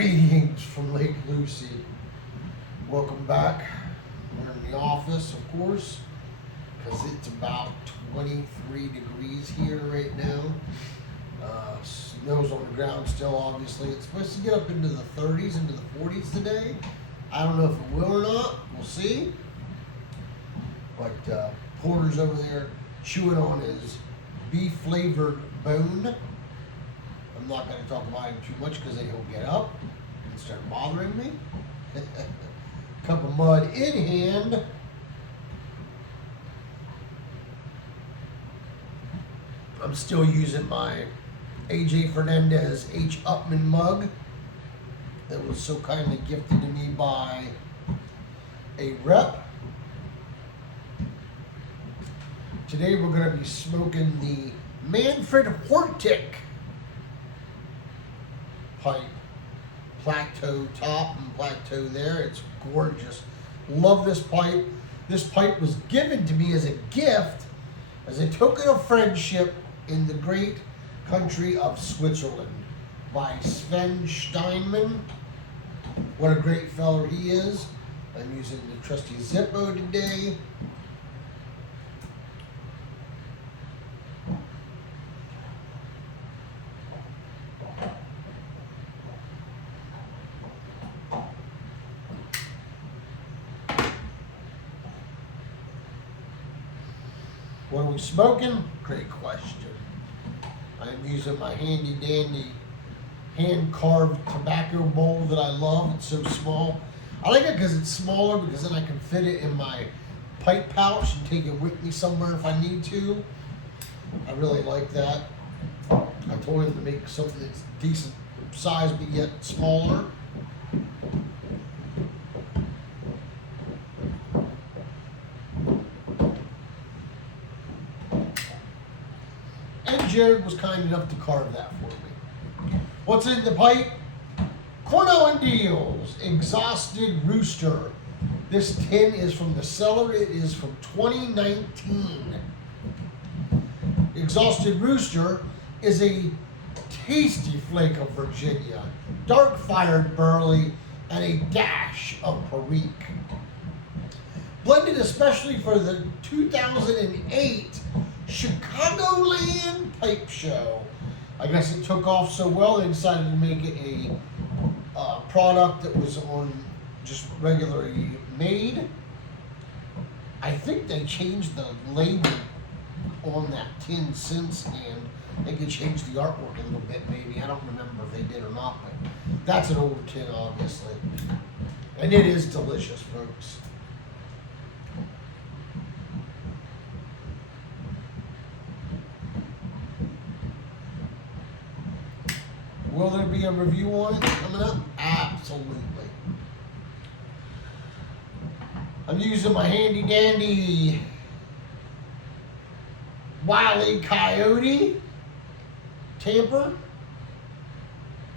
Greetings from Lake Lucy. Welcome back. We're in the office, of course, because it's about 23 degrees here right now. Snow's on the ground still, obviously. It's supposed to get up into the 30s, into the 40s today. I don't know if it will or not. We'll see. But Porter's over there chewing on his beef-flavored bone. I'm not going to talk about him too much because then he'll get up and start bothering me. Cup of mud in hand. I'm still using my AJ Fernandez H. Upman mug that was so kindly gifted to me by a rep. Today we're going to be smoking the Manfred Hortick pipe. Plateau top and plateau there. It's gorgeous. Love this pipe. This pipe was given to me as a gift, as a token of friendship in the great country of Switzerland by Sven Steinman. What a great feller he is. I'm using the trusty Zippo today. What are we smoking? Great question. I'm using my handy dandy hand carved tobacco bowl that I love. It's so small. I like it because it's smaller, because then I can fit it in my pipe pouch and take it with me somewhere if I need to. I really like that. I told him to make something that's decent size but yet smaller. Jared was kind enough to carve that for me. What's in the pipe? Cornell and Deal's Exhausted Rooster. This tin is from the cellar. It is from 2019. Exhausted Rooster is a tasty flake of Virginia, dark fired burley, and a dash of Perique. Blended especially for the 2008 Chicagoland Pipe Show. I guess it took off so well they decided to make it a product that was on just regularly made. I think they changed the label on that tin since, and they could change the artwork a little bit maybe. I don't remember if they did or not, but that's an old tin obviously. And it is delicious, folks. Will there be a review on it coming up? Absolutely. I'm using my handy dandy Wile E. Coyote tamper,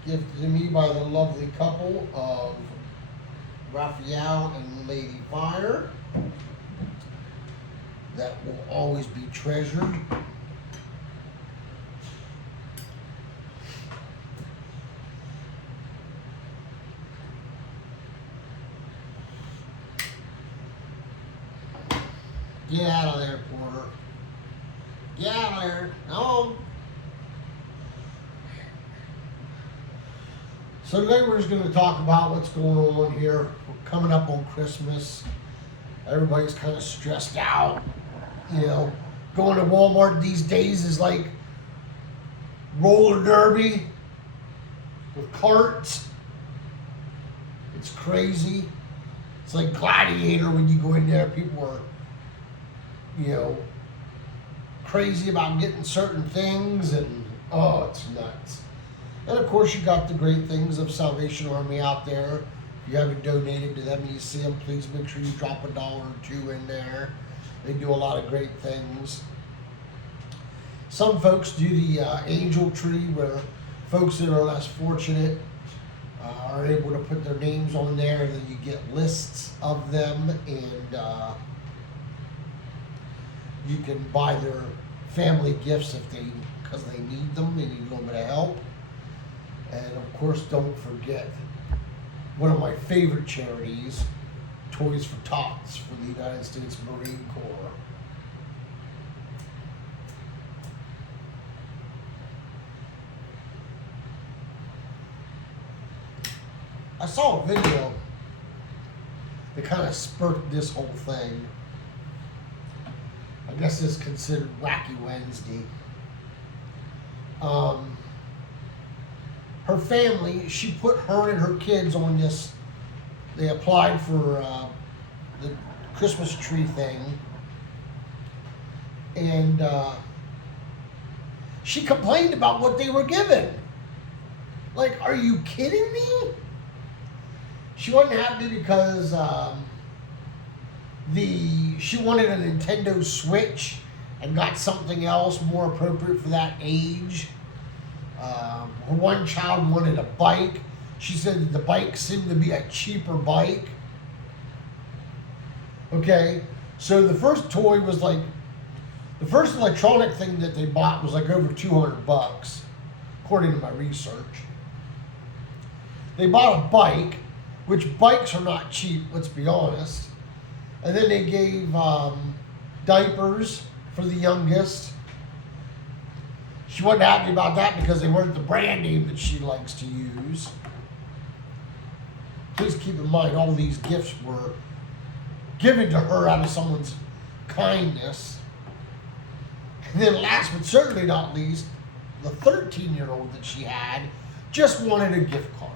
gifted to me by the lovely couple of Raphael and Lady Fire. That will always be treasured. Get out of there, Porter. Get out of there. No. So today we're just going to talk about what's going on here. We're coming up on Christmas. Everybody's kind of stressed out. You know, going to Walmart these days is like roller derby with carts. It's crazy. It's like Gladiator when you go in there. People are, you know, crazy about getting certain things, and oh, it's nuts. And of course, you got the great things of Salvation Army out there. If you haven't donated to them and you see them, please make sure you drop $1 or $2 in there. They do a lot of great things. Some folks do the angel tree, where folks that are less fortunate are able to put their names on there, and then you get lists of them, and you can buy their family gifts because they need them, they need a little bit of help. And of course, don't forget one of my favorite charities, Toys for Tots for the United States Marine Corps. I saw a video that kind of spurred this whole thing. I guess it's considered Wacky Wednesday. Her family, she put her and her kids on this. They applied for the Christmas tree thing. And she complained about what they were given. Like, are you kidding me? She wasn't happy because she wanted a Nintendo Switch and got something else more appropriate for that age. Her one child wanted a bike. She said the bike seemed to be a cheaper bike. Okay, so the first toy was like, the first electronic thing that they bought was like over $200, according to my research. They bought a bike, which bikes are not cheap, let's be honest. And then they gave diapers for the youngest. She wasn't happy about that because they weren't the brand name that she likes to use. Please keep in mind, all these gifts were given to her out of someone's kindness. And then last but certainly not least, the 13-year-old that she had just wanted a gift card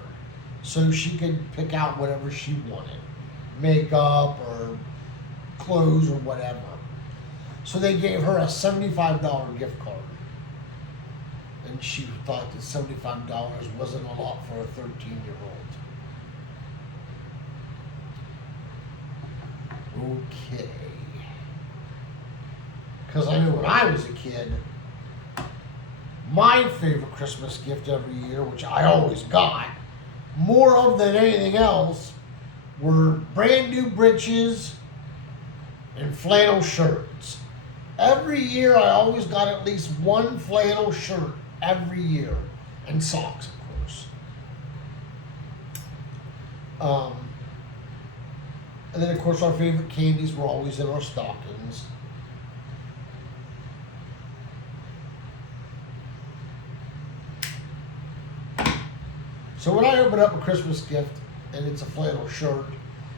so she could pick out whatever she wanted, makeup or clothes or whatever. So they gave her a $75 gift card. And she thought that $75 wasn't a lot for a 13-year-old. Okay. Because I know when I was a kid, my favorite Christmas gift every year, which I always got, more of than anything else, were brand new breeches and flannel shirts. Every year I always got at least one flannel shirt every year, and socks, of course. And then of course our favorite candies were always in our stockings. So when I open up a Christmas gift and it's a flannel shirt,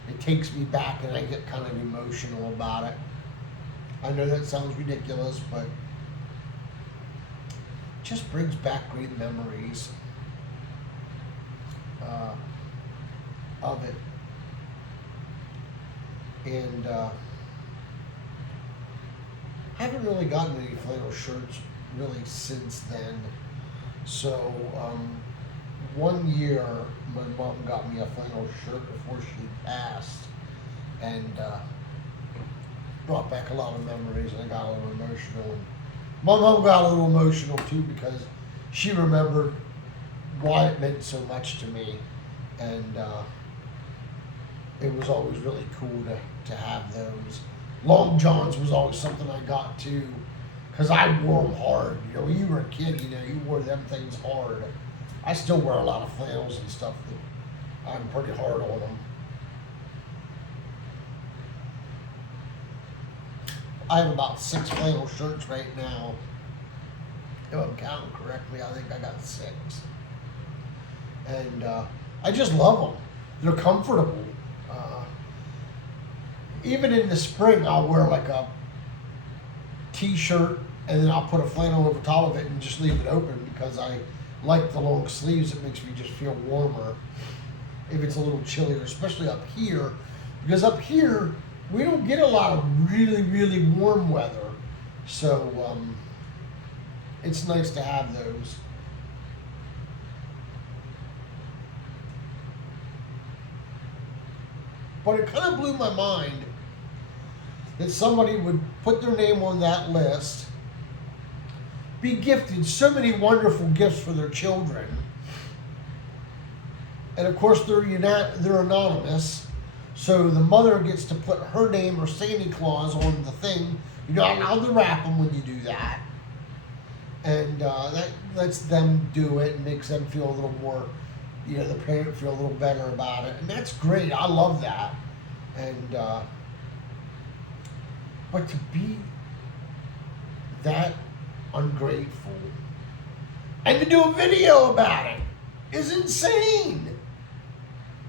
it takes me back and I get kind of emotional about it. I know that sounds ridiculous, but it just brings back great memories of it. And I haven't really gotten any flannel shirts really since then. So one year my mom got me a flannel shirt before she passed, and brought back a lot of memories, and I got a little emotional. And my mom got a little emotional too because she remembered why it meant so much to me, and it was always really cool to have those. Long Johns was always something I got too, because I wore them hard. You know, when you were a kid, you know, you wore them things hard. I still wear a lot of flannels and stuff that I'm pretty hard on them. I have about 6 flannel shirts right now. If I'm counting correctly, I think I got 6. And I just love them. They're comfortable. Even in the spring, I'll wear like a t-shirt and then I'll put a flannel over top of it and just leave it open because I like the long sleeves. It makes me just feel warmer if it's a little chillier, especially up here, because up here we don't get a lot of really, really warm weather. So it's nice to have those. But it kind of blew my mind that somebody would put their name on that list, be gifted so many wonderful gifts for their children, and of course they're anonymous, so the mother gets to put her name or Santa Claus on the thing. You're not allowed to wrap them when you do that, and that lets them do it and makes them feel a little more the parent feel a little better about it, and that's great. I love that. And but to be that ungrateful and to do a video about it is insane.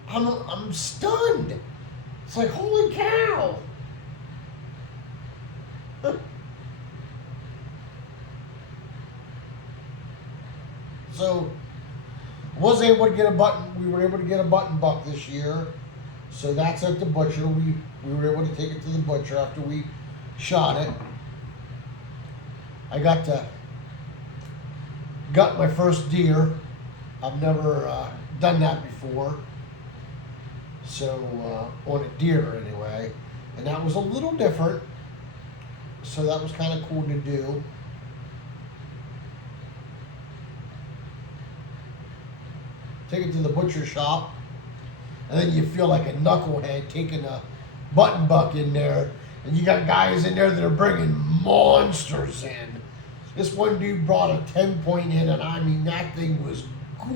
I'm stunned. It's like, holy cow. So was able to get a button. We were able to get a button buck this year. So that's at the butcher. We were able to take it to the butcher after we shot it. I got to gut my first deer. I've never done that before. So on a deer anyway. And that was a little different. So that was kind of cool to do. Take it to the butcher shop, and then you feel like a knucklehead taking a button buck in there, and you got guys in there that are bringing monsters in. This one dude brought a 10-point in, and I mean, that thing was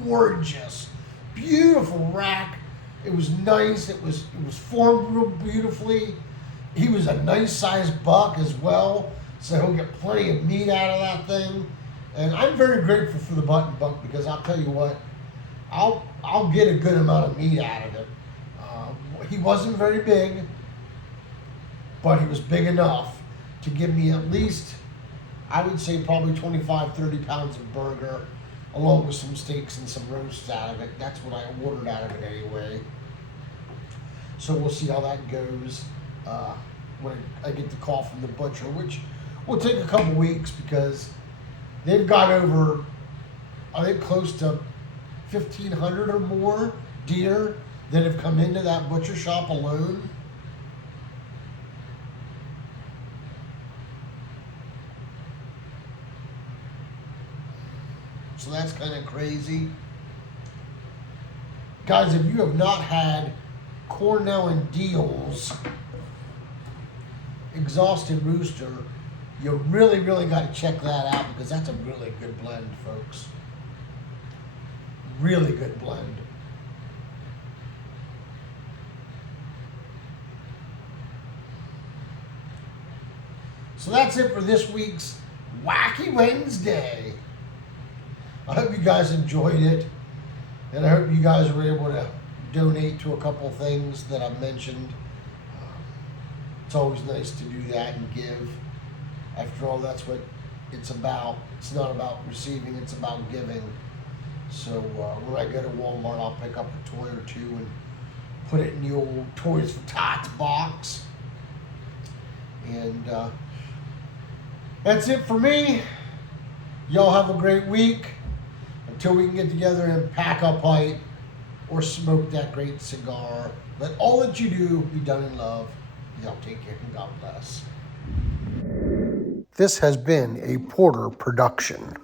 gorgeous. Beautiful rack. It was nice. It was formed real beautifully. He was a nice sized buck as well, so he'll get plenty of meat out of that thing. And I'm very grateful for the button buck, because I'll tell you what, I'll get a good amount of meat out of it. He wasn't very big, but he was big enough to give me at least, I would say probably 25, 30 pounds of burger, along with some steaks and some roasts out of it. That's what I ordered out of it anyway. So we'll see how that goes when I get the call from the butcher, which will take a couple weeks, because they've got over, I think, close to 1,500 or more deer that have come into that butcher shop alone. So that's kind of crazy. Guys, if you have not had Cornell and Deal's Exhausted Rooster, you really, really got to check that out, because that's a really good blend, folks. Really good blend. So that's it for this week's Wacky Wednesday. I hope you guys enjoyed it, and I hope you guys were able to donate to a couple things that I mentioned. It's always nice to do that and give. After all, that's what it's about. It's not about receiving, it's about giving. So when I go to Walmart, I'll pick up a toy or two and put it in the old Toys for Tots box. And that's it for me. Y'all have a great week. Until we can get together and pack a pipe or smoke that great cigar. Let all that you do be done in love. Y'all take care and God bless. This has been a Porter production.